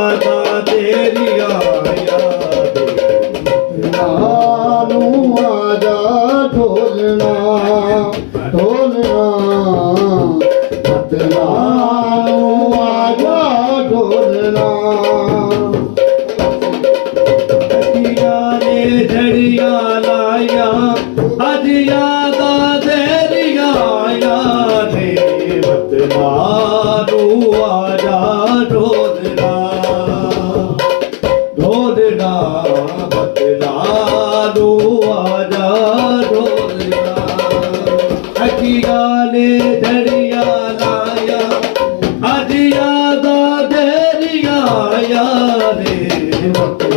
तेरिया नानू आजा ढोलना ढोलना नानू आजा ढोलना ने झड़िया लाया अज यादा तेरिया रे मतनानू आजा ढोलना ढोलना मतनानू आजा ढोलना अखिया ने झड़िया लाया अज यादा तेरिया रे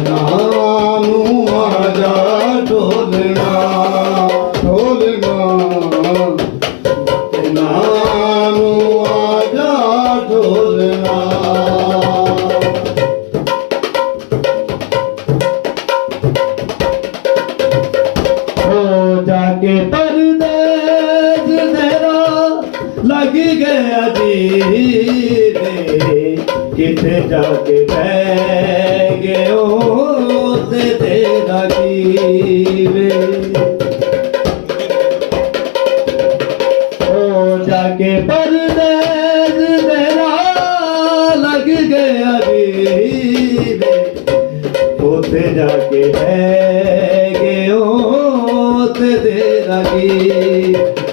नानू आजा ढोलना ढोलना नानू आजा ढोलना जाके परदेस तेरा लग गया जी रे किथे जाके बह गए हो ते तेरा की रे ओ जाके परदेस तेरा लग गया जी रे उथे जाके बह गए हो ते तेरा की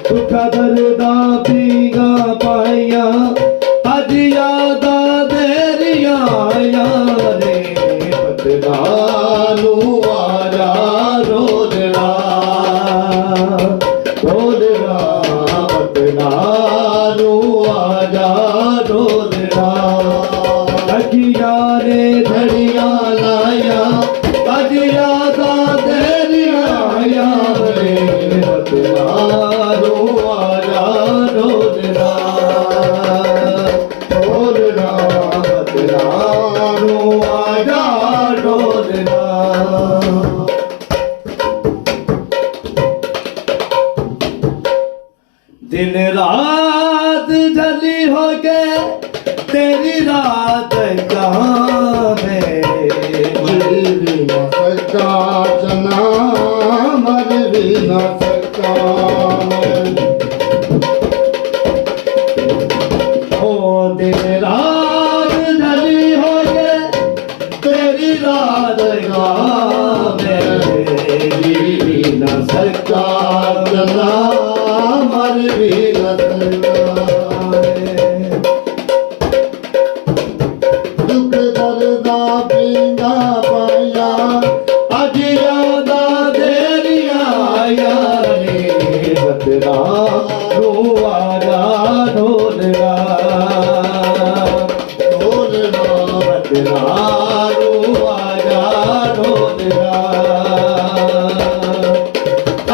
दुखा दर्दा पीगा पाइया अज यादा तेरिया रे मतनानू आजा ढोलना ढोलना मतनानू आजा ढोलना अखिया रे झड़िया लाया अज यादा तेरिया रे मतनानू आजा ढोलना ढोलना मतनानू आजा ढोलना दिन रात जली हो गए तेरी रात कहाँ है सच्चा जना मर भी न सकता ओ दिन रात जली हो गए तेरी रात कहाँ है जी न सच्चा जना मर भी न सकता दुख दर्दा पींदा पाया अज यादा तेरिया रे मतनानू आजा ढोलना ढोलना मतनानू आजा ढोलना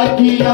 अखिया